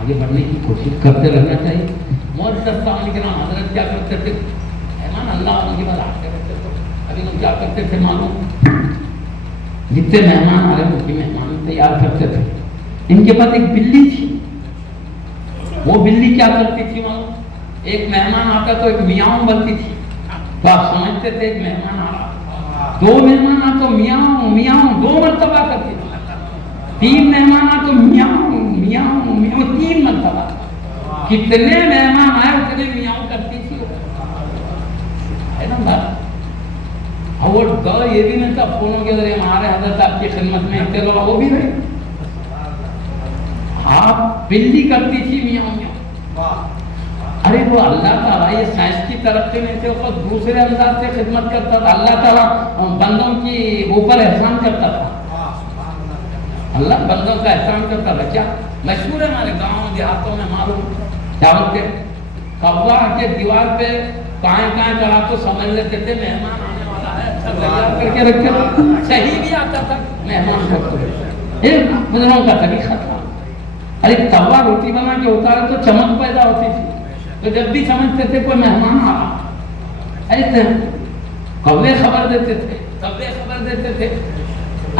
آگے بڑھنے کی کوشش کرتے رہنا چاہیے. معزز سامعین کرام، حضرت کیا کرتے تھے؟ مہمان اللہ ان کی بات آتے رہتے تھے. ابھی لوگ کیا کرتے تھے معلوم؟ جتنے مہمان آ رہے ان کی مہمان تیار کرتے تھے. ان کے پاس ایک بلی تھی. وہ بلی کیا کرتی تھی معلوم؟ ایک مہمان آتا تو ایک میاؤں بنتی تھی. تو آپ سمجھتے تھے ایک مہمان آ رہا، دو مہمان آ تو میاؤں میاؤں 2 مرتبہ کرتی تھی. 3 مہمان آ تو میاؤں میاؤں میاؤں 3 مرتبہ. کتنے مہمان آئے اتنے میاؤں کرتی تھی. ہے نا بات؟ اور یہ بھی نہیں تھا فونوں کے ذریعے ہمارے حضرت آپ کی خدمت میں وہ بھی نہیں. آپ بلی کرتی تھی میاں میاں. ارے وہ اللہ تعالیٰ یہ سائنس کی ترقی نہیں تھی, وہ دوسرے انداز سے خدمت کرتا تھا. اللہ تعالیٰ بندوں کی اوپر احسان کرتا تھا. اللہ بندوں کا احسان کرتا تھا. کیا مشہور ہے ہمارے گاؤں دیہاتوں میں معلوم کیا بولتے کوا کے دیوار پہ کائیں کائیں کرا تو سمجھ لیتے تھے مہمان آنے والا ہے, اچھا تیار کر کے رکھے. صحیح بھی آتا تھا مہمان کو. ایک بزرگوں کا طریقہ تھا. ارے کوا روٹی بنا کے اتارے تو چمک پیدا ہوتی تھی, تو جب بھی سمجھتے تھے کوئی مہمان آ رہا, ایسے کوے خبر دیتے تھے, کوے خبر دیتے تھے.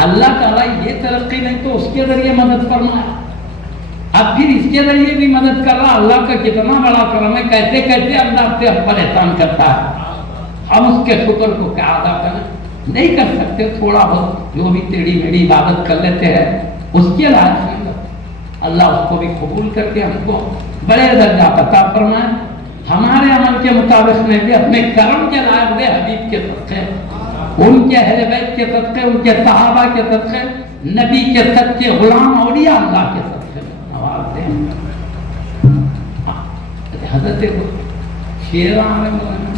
اللہ تعالیٰ یہ ترقی نہیں تو اس کے ذریعے مدد فرمایا, اب پھر اس کے ذریعے بھی مدد کر رہا. اللہ کا کتنا بڑا کرم ہے, کیسے کیسے اللہ سے ہم پر احسان کرتا ہے. ہم اس کے شکر کو کیا ادا کریں, نہیں کر سکتے. تھوڑا بہت جو بھی ٹیڑھی میڑھی عبادت کر لیتے ہیں اس کے لائق نہیں. اللہ اس کو بھی قبول کر کے ہم کو بڑے درجہ عطا فرمائے. ہمارے عمل کے مطابق نہیں کہ اپنے کرم کے لائق دے, حبیب کے صدقے, ان کے اہل بیت کے صدقے, ان کے صحابہ کے صدقے, نبی کے سچے غلام اولیاء اللہ کے صدقے نواز دے. حضرت شیر آ رہے مولانا,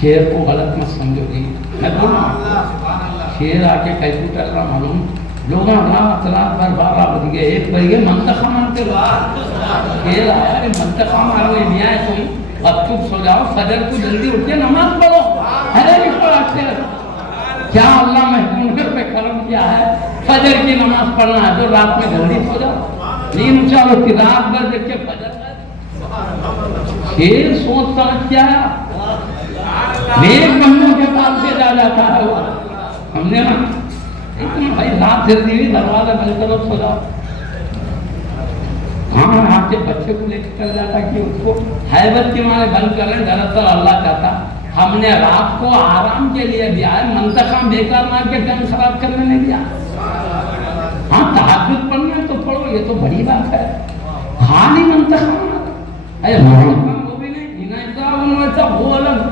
شیر کو غلط مت سمجھو جی. میں بولوں شیر آ کے کیسے کر رہا معلوم, لوگاں رات رات بھر 12 بج گئے 1 بج گئے منتخب مارتے رہو. شیر آیا منتخب مارنے نہیں آئے تم, اب چپ سو جاؤ, فجر کو جلدی اٹھ کے نماز پڑھو. ارے نہیں پڑھا شیر, کیا اللہ محمود پہ کرم کیا ہے, فجر کی نماز پڑھنا ہے تو رات میں جلدی سو جاؤ, نیند اچھالو کہ رات بھر دیکھ کے فجر. شیر سوچ سمجھ کیا ہے, نیک بندوں کے پاس سے جا جاتا ہے. وہ ہم نے نا بھائی رات جلدی ہوئی, دروازہ بند کرو سو جاؤ. ہاں آپ کے بچے کو لے کے چل جاتا کہ اس کو حیبت کے مارے بند کر رہے. دراصل اللہ چاہتا ہم نے رات کو آرام کے لیے دیا ہے, منتخب بیکار مار کے ٹائم خراب کرنے نہیں دیا. ہاں تہجد پڑھنا ہے تو پڑھو, یہ تو بڑی بات ہے. خالی منتخب وہ بھی نہیں, وہ الگ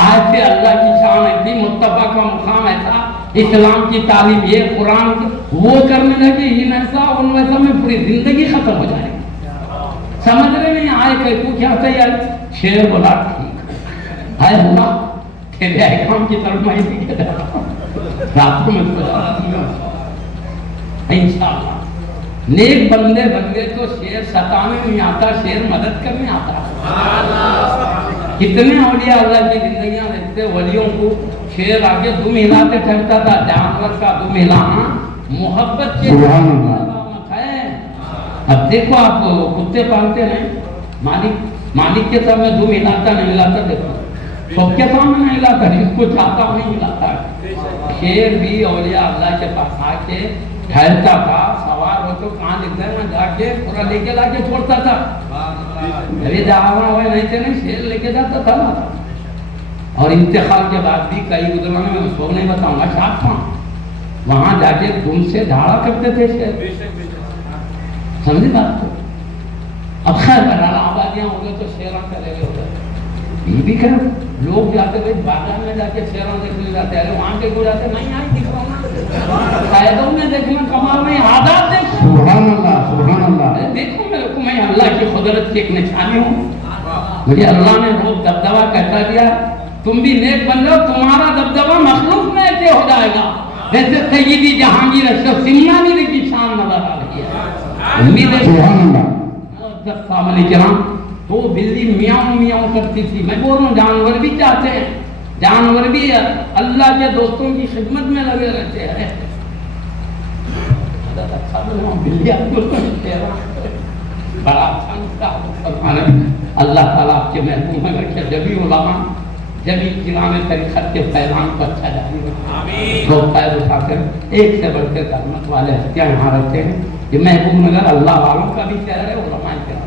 آج سے اللہ کی شان ایسی, مصطفیٰ کا مقام ایسا, اسلام کی تعلیم یہ, قرآن وہ کرنے لگے ان ایسا ان ویسا میں پوری زندگی ختم ہو جائے گی. سمجھنے نہیں آئے کہ تو کیا تیار. شیر بولا ٹھیک ہے ہوا تیرے احکام کی طرف میں ہی کے جا رہا ہوں, رات میں انشاءاللہ نیک بندے بن گئے تو شیر ستانے نہیں آتا, شیر مدد کرنے آتا. کتنے اولیاء اللہ کی زندگیاں دیکھتے, ولیوں کو شیر آگے دم ہلاتے ٹھہرتا تھا. جانور کا دم ہلانا محبت کے علامت ہے. اب دیکھو آپ کتے پالتے نہیں, مالک کے سامنے دم ہلاتا نہیں ہلاتا, دیکھو سب کے سامنے نہیں ہلاتا, جس کو چاہتا نہیں ہلاتا. شیر بھی اولیاء اللہ کے پاس آ کے ٹھہرتا تھا, سوار ہو تو کہاں لکھ دیں, میں جا کے پورا لے کے لا کے چھوڑتا تھا. ابھی دعویٰ ہوئے نہیں تھے, نہیں شیر لے کے جاتا تھا نا. اور انتقال کے بعد بھی کئی گزرانے میں سو نہیں بتاؤں گا, شاپ تھا وہاں جا کے دم سے جھاڑا کرتے تھے شیر. سمجھے بات کو. اب خیر بہرحال آبادیاں ہو گئے تو شیراں چلے گئے ہو گئے. یہ بھی کہ لوگ جاتے بھائی بازار میں جا کے شیراں دیکھنے جاتے ہیں, وہاں کے کو جاتے نہیں آئی دکھ رہا ہوں, قائدوں میں دیکھنا کمال میں آزاد دیکھ. سبحان اللہ سبحان اللہ. دیکھو میرے کو, میں اللہ کی قدرت کی ایک نشانی ہوں. مجھے اللہ نے روز دبدبہ کہتا دیا, تم بھی نیک بن جاؤ, تمہارا دبدبہ مخلوق میں ایسے ہو جائے گا جیسے سیدی جہانگیر اشرف سمنانی کی شان نظر آ رہی ہے. امید ہے سبحان اللہ. سامنے کرام وہ بلی میاؤں میاؤں کرتی تھی. میں بول رہا ہوں جانور بھی چاہتے ہیں, جانور بھی اللہ کے دوستوں کی خدمت میں لگے رہتے ہیں. اچھا بلی بڑا اچھا. اللہ تعالیٰ آپ کے محبوب میں رکھے, جبھی علماء جبھی کلام طریقت کے فیضان کو اچھا جاری رکھے. لوگ فائد اٹھا کر ایک سے بڑھ کر خدمت والے ہستیاں یہاں رہتے ہیں. یہ محبوب نگر اللہ والوں کا بھی شہر ہے, علماء کرام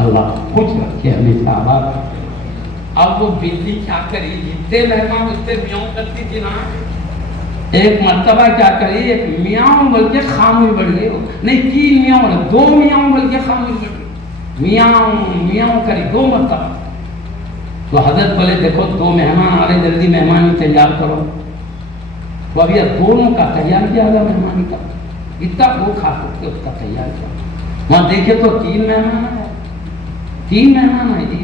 اللہ خوش رکھے ہمیشہ آباد. اب وہ بلی کیا کری, جتنے مہمان اس سے میاؤں کرتی تھی نا, ایک مرتبہ کیا کری, ایک میاؤں بلکہ خاموش بڑھ گئی, نہیں 3 میاؤں, 2 میاؤں بلکہ خاموش بڑھ گئی. میاؤں میاؤں کری 2 مرتبہ. تو حضرت بولے دیکھو 2 مہمان آ رہے, جلدی مہمانی تیار کرو. تو ابھی دونوں کا تیار کیا گیا مہمانی کا. جتنا وہ کھا سکتے اس کا تیار کیا. وہاں دیکھے تو 3 مہمان آئے, 3 مہمان آئے جی.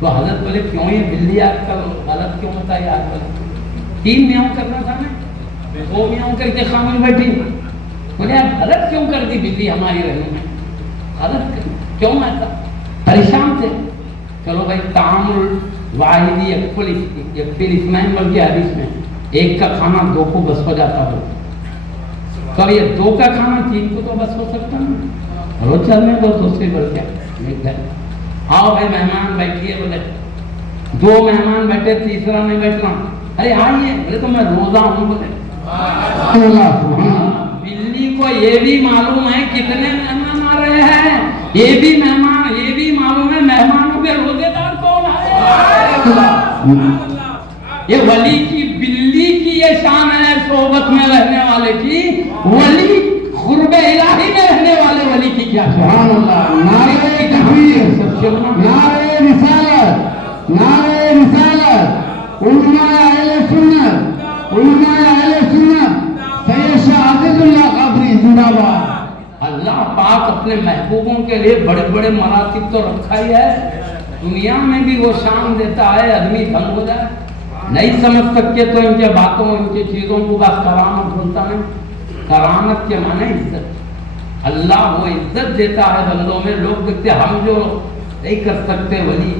تو حضرت بولے کیوں یہ بلی آج کل غلط کیوں ہوتا ہے آج کل؟ 3 میاؤں کرنا تھا نا, 2 میاؤں کر کے خاموش بیٹھی. بولے آپ غلط کیوں کر دی بلی ہماری رہنوں میں, غلط کیوں ایسا؟ پریشان تھے. چلو بھائی تعامل واحدی یکفی اثنین بلکہ حدیث میں ایک کا کھانا 2 کو بس ہو جاتا ہو, تو اب یہ 2 کا کھانا 3 کو تو بس ہو سکتا نا. روز چلنے دو دوسری بڑھ کیا. آؤ بھائی مہمان بیٹھیے. بولے 2 مہمان بیٹھے, تیسرا نہیں بیٹھنا. ارے آئیے. بولے تو میں روزہ ہوں. بولے بلی کو یہ بھی معلوم ہے کتنے مہمان آ رہے ہیں, یہ بھی معلوم ہے مہمانوں کے روزے دار کون ہے. یہ ولی کی بلی کی یہ شان ہے صحبت میں رہنے والے کی. ولی قرب الہی میں رہنے والے ولی کی کیا شان. سبحان اللہ. نعرہ تکبیر, نعرہ رسالت, نعرہ رسالت. علماء اہل سنت, علماء اہل سنت. سید شاہ عزیز اللہ قادری زندہ باد. اللہ پاک اپنے محبوبوں کے لیے بڑے بڑے مراتب تو رکھا ہی ہے. دنیا میں بھی وہ شان دیتا ہے آدمی دنگ ہو جائے. نہیں سمجھ سکتے تو ان کے باتوں ان کی چیزوں کو بس کرامت بولتا نہیں. کرامت کے معنی عزت. اللہ وہ عزت دیتا ہے بندوں میں. لوگ دیکھتے ہم جو نہیں کر سکتے ولی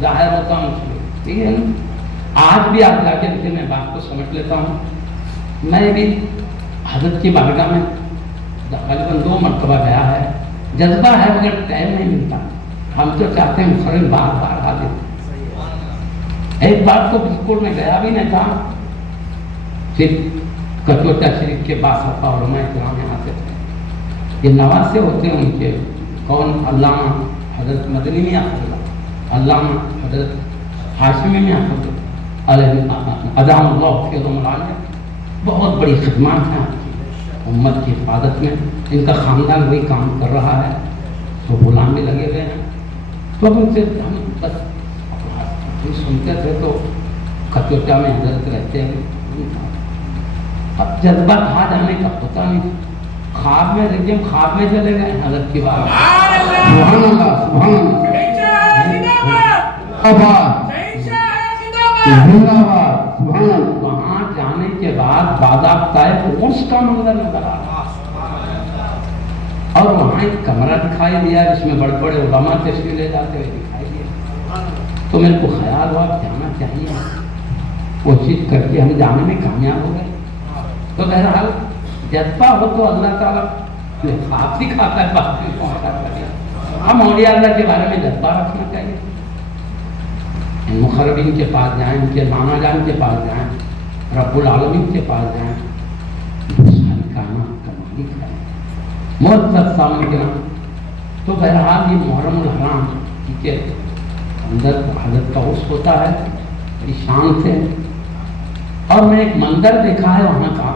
ظاہر ہوتا ہوں. ٹھیک ہے نا. آج بھی آپ جا کے دیکھیں, میں بات کو سمجھ لیتا ہوں. میں بھی حضرت کی بارگاہ میں غالباً 2 مرتبہ گیا ہے. جذبہ ہے مگر ٹائم نہیں ملتا. ہم تو چاہتے ہیں مخرج بار بار آ دیتے. ایک بار تو بالکل میں گیا بھی نہیں تھا. صرف کچوٹا شریف کے باصفا علماء کرام یہاں سے تھے. یہ نواسے ہوتے ہیں ان کے. کون؟ علامہ حضرت مدنی میاں فضل, علامہ حضرت ہاشمی میاں فضل ادام اللہ فیضم العالیہ. بہت بڑی خدمات ہیں امت کی حفاظت میں. ان کا خاندان وہی کام کر رہا ہے. تو غلام بھی لگے ہوئے ہیں. تو ان سے ہم بس سنتے تھے. تو کچوٹا میں حضرت رہتے ہیں. اب جذبہ کہاں جانے کا پتہ نہیں. خواب میں دیکھیے, خواب میں چلے گئے حضرت کی بات. سبحان اللہ, سبحان اللہ. زندہ باد. سبحان اللہ. وہاں جانے کے بعد باضابطہ عرس کا منظر نظر آ رہا. اور وہاں ایک کمرہ دکھائی دیا جس میں بڑے بڑے علماء تشریف لے جاتے ہوئے دکھائی دیا. تو میرے کو خیال ہوا جانا چاہیے. کوشش کر کے ہم جانے میں کامیاب ہو گئے. تو بہرحال جذبہ ہو تو اللہ تعالیٰ خواب دکھاتا ہے. بات میں پہنچا کر ہم اولیاء اللہ کے بارے میں جذبہ رکھنا چاہیے. مخربین کے پاس جائیں, ان کے نانا جان کے پاس جائیں, رب العالمین کے پاس جائیں. ساری کائنات کا مالک ہے. معزز سامنے کے نام. تو بہرحال یہ محرم الحرام کے اندر حضرت کا عرس ہوتا ہے بڑی شان سے. اور میں ایک منظر دیکھا ہے وہاں کا,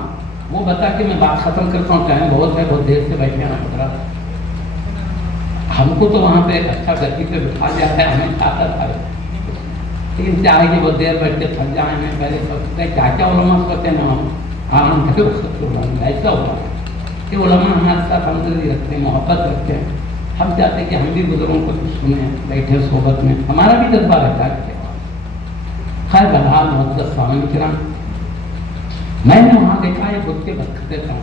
وہ بتا کہ میں بات ختم کرتا ہوں. ٹائم بہت ہے, بہت دیر سے بیٹھے ہیں حضرات. ہم کو تو وہاں پہ ایک اچھا گدی پہ بٹھا دیا ہے, ہمیں طاقت ہے. لیکن چاہے کہ بہت دیر بیٹھ کے تھک جائیں. میں پہلے سوچتے ہیں کیا کیا علماء سوچتے ہیں نا آرام کرے. ایسا ہوتا ہے کہ علماء ہمارے ساتھ ہمدردی رکھتے ہیں, محبت رکھتے ہیں. ہم چاہتے ہیں کہ ہم بھی بزرگوں کو سنیں, بیٹھے صحبت میں. ہمارا بھی جذبہ رہتا ہے. خیر بہرحال معزز سامعین کرام, میں نے وہاں دیکھا یہ خود کے برکتیں تھا.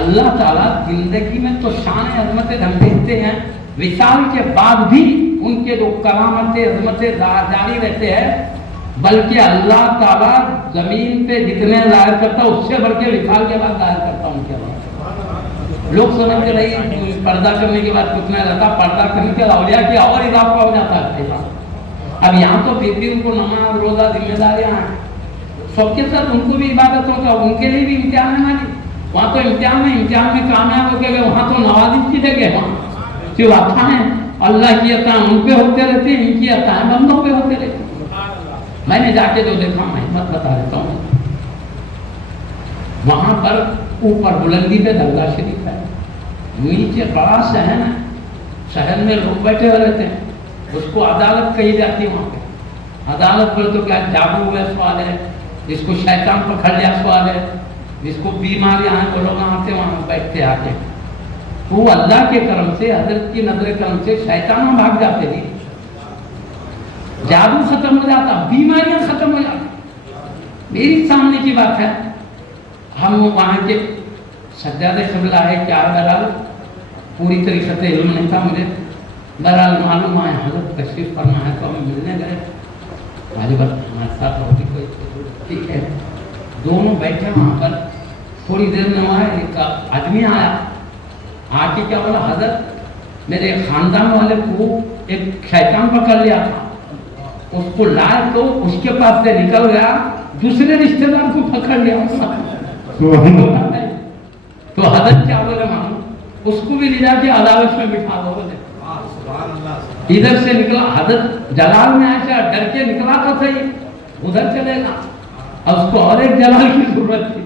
اللہ تعالیٰ زندگی میں تو شان عظمتیں ہم دیکھتے ہیں, وصال کے بعد بھی ان کے جو کرامتیں عظمتیں جاری رہتے ہیں. بلکہ اللہ تعالیٰ زمین پہ جتنے ظاہر کرتا ہے اس سے بڑھ کے وصال کے بعد ظاہر کرتا ان کے بعد. لوگ سمجھتے رہی پردہ کرنے کے بعد کتنا رہتا, پردہ کرنے کے اولیاء کی اور اضافہ ہو جاتا ہے. اب یہاں تو پھر بھی ان کو نماز روزہ ذمہ داریاں ہیں. سب کے ساتھ ان کو بھی عبادتوں کا, ان کے لیے بھی امتحان ہے نا جی. وہاں تو امتحان میں کامیاب ہو کے گئے. وہاں تو نوازش کی جگہ وہاں جو عطائیں اللہ کی عطائیں ان پہ ہوتے رہتے ہیں, ان کی عطائیں بندوں پہ ہوتے رہتے ہیں. میں نے جا کے جو دیکھا میں حکمت بتا دیتا ہوں. وہاں پر اوپر بلندی پہ درگاہ شریف ہے, نیچے بڑا صحن ہے. صحن میں لوگ بیٹھے ہوئے رہتے ہیں. اس کو عدالت کہی جاتی ہے. وہاں پہ عدالت پر تو کیا جادو ہے سوال ہے, جس کو شیطان پکڑ لیا سوال ہے. جس کو بیماریاں ہیں وہ لوگ آتے وہاں بیٹھتے آتے، وہ اللہ کے کرم سے، حضرت کی نظر کرم سے شیطانوں بھاگ جاتے تھے، جادو ختم ہو جاتا، بیماریاں ختم ہو جاتی۔ میری سامنے کی بات ہے، ہم وہاں کے سجاد قبلہ ہے کیا بہرحال پوری طریقے سے علم نہیں تھا مجھے، بہرحال معلوم ہے حضرت تشریف فرما ہے تو ہم ملنے گئے، واجب ہمارے ساتھ اور بھی کوئی ٹھیک ہے، دونوں بیٹھے وہاں پر، تھوڑی دیر میں وہاں ایک آدمی آیا، آ کے کیا بولا، حضرت میرے خاندان والے کو ایک شیطان پکڑ لیا تھا، اس کو لائے تو اس کے پاس سے نکل گیا، دوسرے رشتہ دار کو پکڑ لیا، تو حضرت کیا بولے معلوم، اس کو بھی لے جا کے عدالت میں بٹھا دو بولے، ادھر سے نکلا حضرت جلال میں ایسا ڈر کے نکلا تو صحیح، ادھر چلے گا، اور اس کو اور ایک جلال کی ضرورت تھی،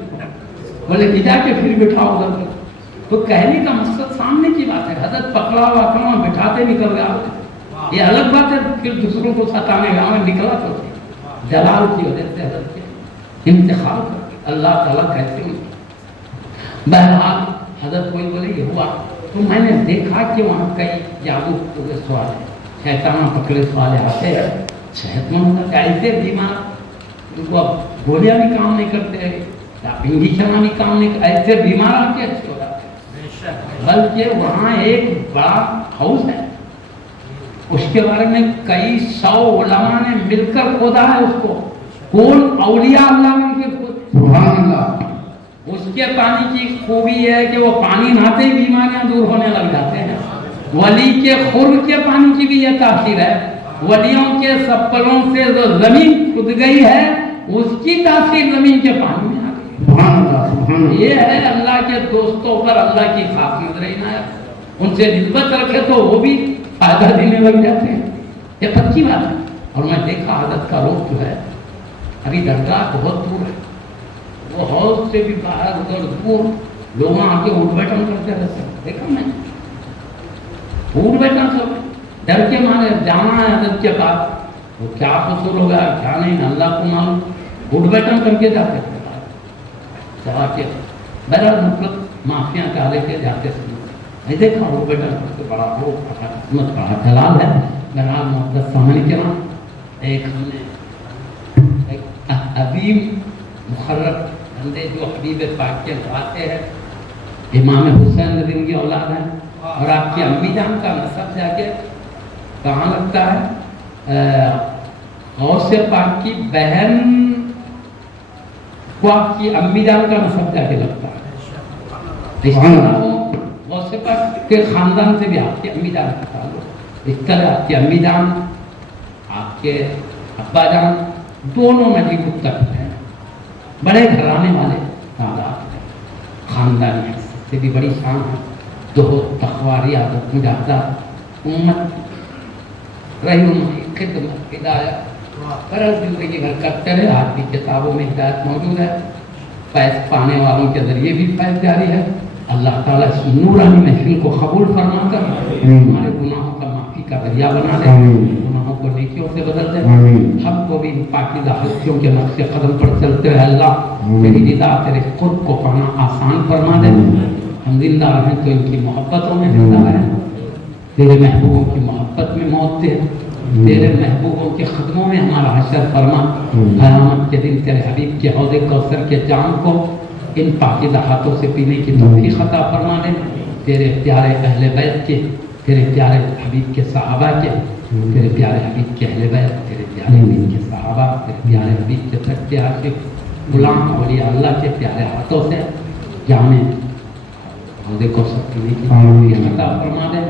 بولے لے جا کے پھر بٹھاؤ ادھر۔ تو کہنے کا مقصد سامنے کی بات ہے، حضرت پکڑا ہوا کرنا بٹھاتے نکل گیا، یہ الگ بات ہے، پھر دوسروں کو ستانے گا، میں نکلا تو جلال کی وجہ سے حضرت کے انتخاب کر اللہ تعالیٰ کیسے ہوئی۔ بہرحال حضرت کوئی بولے یہ ہوا، تو میں نے دیکھا کہ وہاں کئی جادو کے سوال ہے، شیطانہ پکڑے سوال آتے ہیں، صحت مند ہوتا ہے، ایسے بیمار ان کو اب گولیاں بھی کام نہیں کرتے، انجیکشن بھی کام نہیں کرتے، ایسے بیمار آ کے اچھے ہو جاتے ہیں۔ بلکہ وہاں ایک بڑا ہاؤس ہے، اس کے بارے میں کئی 100 علماء نے مل کر کھودا ہے اس کو، کون اولیاء اللہ مل کے کھودے، سبحان اللہ۔ اس کے پانی کی خوبی ہے کہ وہ پانی نہاتے ہی بیماریاں دور ہونے لگ جاتے ہیں۔ ولی کے خور کے پانی کی بھی یہ تاثیر ہے، ولیوں کے سپلوں سے جو زمین کھد گئی ہے اس کی تاثیر زمین کے پانی میں آ گئی۔ سبحان اللہ، سبحان اللہ۔ یہ ہے اللہ کے دوستوں پر اللہ کی خاص نظر عنایت، ان سے نسبت رکھے تو وہ بھی فائدہ دینے لگ جاتے ہیں، یہ سچی بات ہے۔ اور میں دیکھا حضرت کا روح جو ہے، ابھی درگاہ بہت دور ہے، وہ حوض سے بھی باہر ادھر دور، لوگ آ کے اٹھ بیٹھن کرتے رہتے ہیں، دیکھا میں اٹھ بیٹھن سب ڈر کے مارے جانا ہے حضرت کے پاس، وہ کیا قصور ہو گیا کیا نہیں اللہ کو معلوم، اٹھ بیٹھن کر کے جاتے تھے دعا کے، بہرحال مطلب معافیاں کا لے کے جاتے تھے، میں دیکھا اٹھ بیٹھن کر کے بڑا وہ قسمت بڑا جلال ہے۔ بہرحال محدث سامنے کے نا ایک ہم نے ایک عظیم مخرب بندے جو حبیب پاک کے آتے ہیں، امام حسین رضی کی اولاد ہیں، اور آپ کی امی جان کا نسب جا کے کہاں لگتا ہے، غوث پاک کی بہن کو آپ کی امی جان کا نسب جا کے لگتا ہے، غوث پاک کے خاندان سے بھی آپ کی امی جان کا تعلق، اس طرح آپ کی امی جان آپ کے ابا جان دونوں نجیب الطرف ہیں، بڑے گھرانے والے خاندانی سے بھی بڑی شان ہے، دو تقوی ریاضت مجاہدات امت رہنمائی خدمت ہدایت پر زندگی بھر کرتے رہے۔ آپ کی کتابوں میں ہدایت موجود ہے، فیض پانے والوں کے ذریعے بھی فیض جاری ہے۔ اللہ تعالیٰ اس نورانی محفل کو قبول فرما کر ہمارے گناہوں کا معافی کا ذریعہ بنا دے، گناہوں کو نیکیوں سے بدل دے، ہم کو بھی پاکیزہ ہستیوں کے نقش قدم پر چلتے ہوئے اللہ تیری رضا تیرے قرب کو پانا آسان فرما دے۔ ہم زندہ رہیں تو ان کی محبتوں میں زندہ رہیں، تیرے محبوبوں کی محبت میں موت دے، تیرے محبوبوں کے قدموں میں ہمارا حشر فرما، قیامت کے دن تیرے حبیب کے حوض کوثر کے جام کو ان پاکیزہ ہاتھوں سے پینے کی توفیق عطا فرما دے، تیرے پیارے اہل بیت کے، تیرے پیارے حبیب کے صحابہ کے، تیرے پیارے حبیب کے اہل بیت، تیرے پیارے حبیب کے صحابہ، تیرے پیارے حبیب کے سچے عاشق غلام اولیاء اللہ کے پیارے ہاتھوں سے جامع حوض کوثر پینے کی توفیق عطا فرما دے۔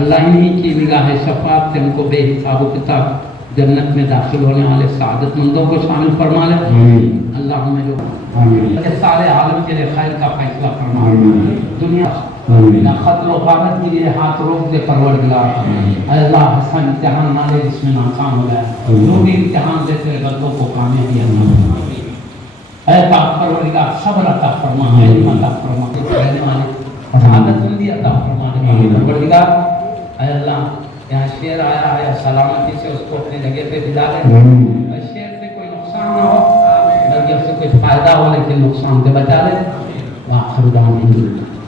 اللہ انہی کی نگاہ شفاعت سے ان کو بے حساب و کتاب جنت میں داخل ہونے والے سعادت مندوں کو شامل فرما لے۔ اللہ ہمیں جو سارے عالم کے لیے خیر کا فیصلہ فرما، دنیا خطر و غارت کے لیے ہاتھ روک دے پروردگار، اے اللہ حسن امتحان نہ دے جس میں ناکام ہو جائے، نوری امتحان دے تیرے غلطوں کو کامیابی عطا فرما، اے پاک پروردگار صبر عطا فرما، علم عطا فرما، رہنے والے سعادت مندی عطا فرما دے پروردگار۔ اے اللہ یہاں شیر آیا ہے سلامتی سے اس کو اپنی جگہ پہ بھجا دے، شیر سے کوئی نقصان نہ ہو، مرگیب سے کوئی فائدہ ہو لیکن نقصان سے بچا لے. وآخر دعوانا